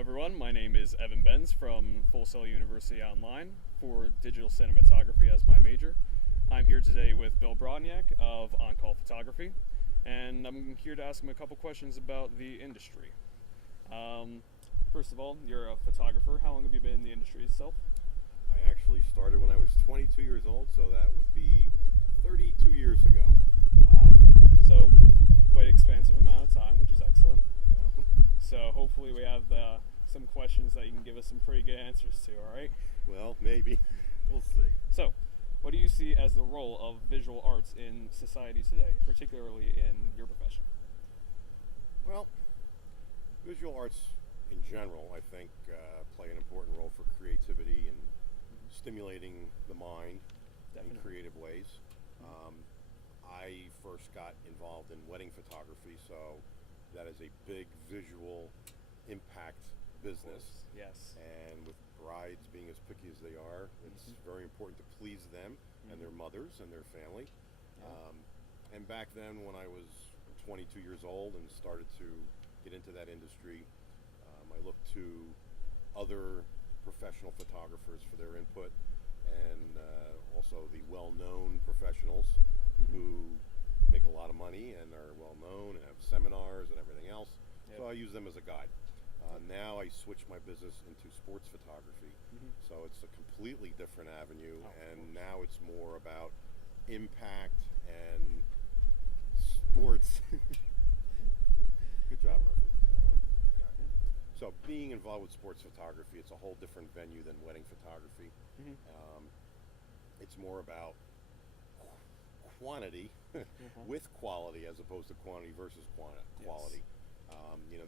everyone. My name is Evan Benz from Full Sail University Online for digital cinematography as my major. I'm here today with Bill Brodniak of On Call Photography, and I'm here to ask him a couple questions about the industry. First of all, you're a photographer. How long have you been in the industry itself? I actually started when I was 22 years old, so that would be 32 years ago. Wow. So, quite expansive amount of time, which is excellent. Yeah. So hopefully we have some questions that you can give us some pretty good answers to, all right? Well, maybe. We'll see. So, what do you see as the role of visual arts in society today, particularly in your profession? Well, visual arts in general, I think, play an important role for creativity and stimulating the mind in creative ways. I first got involved in wedding photography, so that is a big visual impact business. Yes. And with brides being as picky as they are, it's very important to please them and their mothers and their family. Yeah. And back then, when I was 22 years old and started to get into that industry, I looked to other professional photographers for their input, and also the well-known professionals who make a lot of money and are well-known and have seminars and everything else. Yep. So I use them as a guide. Now I switch my business into sports photography, so it's a completely different avenue, and now it's more about impact and sports. Good job, Murphy. So being involved with sports photography, it's a whole different venue than wedding photography. It's more about quantity with quality as opposed to quantity versus quality.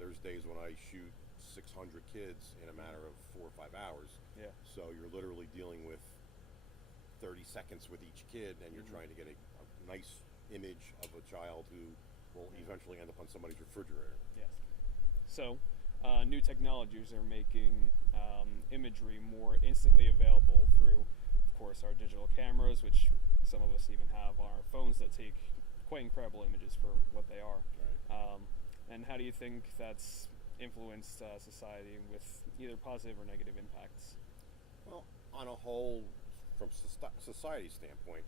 There's days when I shoot 600 kids in a matter of 4 or 5 hours. Yeah. So you're literally dealing with 30 seconds with each kid, and you're trying to get a nice image of a child who will eventually end up on somebody's refrigerator. Yes. So, new technologies are making imagery more instantly available through, of course, our digital cameras, which some of us even have on our phones that take quite incredible images for what they are. Right. And how do you think that's influenced society with either positive or negative impacts? Well, on a whole, from society standpoint,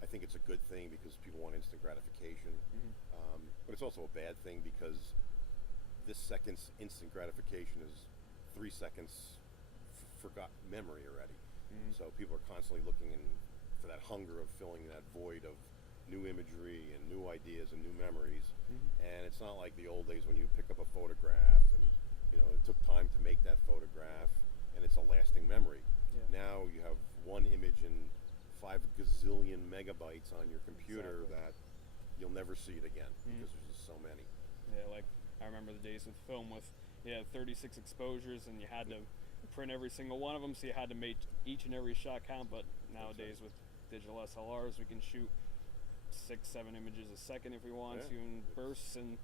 I think it's a good thing because people want instant gratification. But it's also a bad thing because this second's instant gratification is 3 seconds forgot memory already. So people are constantly looking for that hunger of filling that void of new imagery and new ideas and new memories. And it's not like the old days when you pick up a photograph and it took time to make that photograph and it's a lasting memory. Yeah. Now you have one image in 5 gazillion megabytes on your computer that you'll never see it again because there's just so many. Yeah, like I remember the days with film with 36 exposures and you had to print every single one of them, so you had to make each and every shot count. But nowadays with digital SLRs, we can shoot 6-7 images a second if we want to in bursts and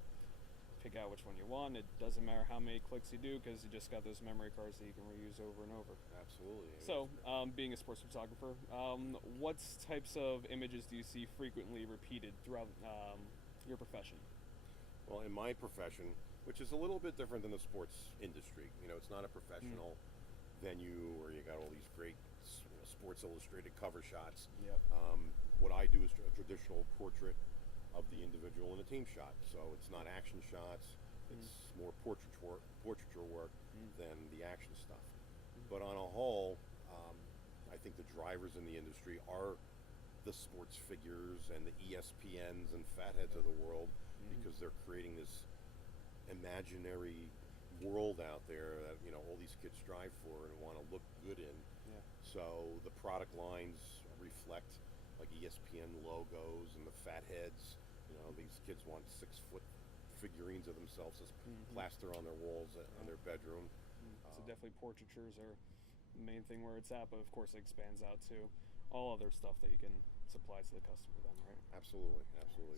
pick out which one you want. It doesn't matter how many clicks you do because you just got those memory cards that you can reuse over and over. Absolutely. So, being a sports photographer, what types of images do you see frequently repeated throughout your profession? Well, in my profession, which is a little bit different than the sports industry, it's not a professional venue where you got all these great Sports Illustrated cover shots. Yep. What I do is a traditional portrait of the individual in a team shot. So it's not action shots, it's more portraiture work than the action stuff. But on a whole, I think the drivers in the industry are the sports figures and the ESPNs and fatheads of the world because they're creating this imaginary world out there that all these kids strive for and want to look good in. Yeah. So the product lines reflect like ESPN logos and the fatheads. These kids want 6-foot figurines of themselves as plaster on their walls in their bedroom. So definitely portraitures are the main thing where it's at, but of course it expands out to all other stuff that you can supply to the customer then, right? Absolutely.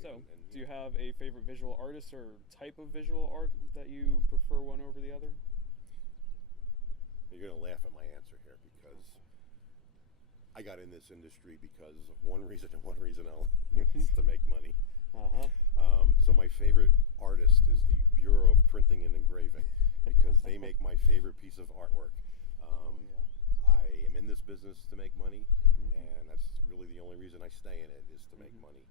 So, do you have a favorite visual artist or type of visual art that you prefer one over the other? You're going to laugh at my answer here because I got in this industry because of one reason and one reason only. It's to make money. So my favorite artist is the Bureau of Printing and Engraving because they make my favorite piece of artwork. Yeah. I am in this business to make money, and that's really the only reason I stay in it, is to make money.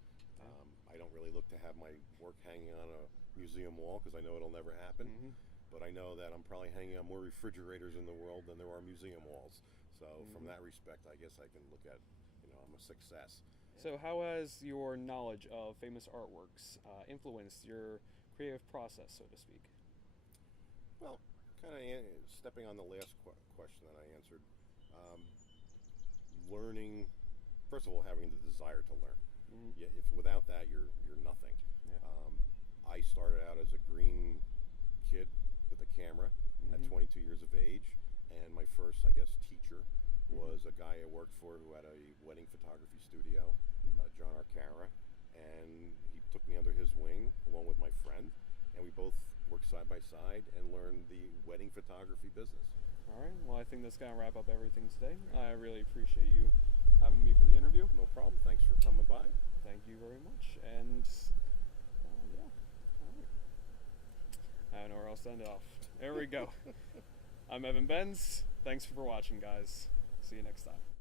I don't really look to have my work hanging on a museum wall, because I know it'll never happen. But I know that I'm probably hanging on more refrigerators in the world than there are museum walls. So from that respect, I guess I can look at, I'm a success. So how has your knowledge of famous artworks influenced your creative process, so to speak? Well, kind of stepping on the last question that I answered, learning, first of all, having the desire to learn. Yeah, if without that, you're nothing. Yeah. I started out as a green kid with a camera at 22 years of age, and my first, I guess, teacher was a guy I worked for who had a wedding photography studio, John Arcara, and he took me under his wing along with my friend, and we both worked side by side and learned the wedding photography business. All right. Well, I think that's going to wrap up everything today. I really appreciate you having me for the interview. No problem. Thanks for coming by. Thank you very much. And yeah. All right. I don't know where else to end it off. There we go. I'm Evan Benz. Thanks for watching, guys. See you next time.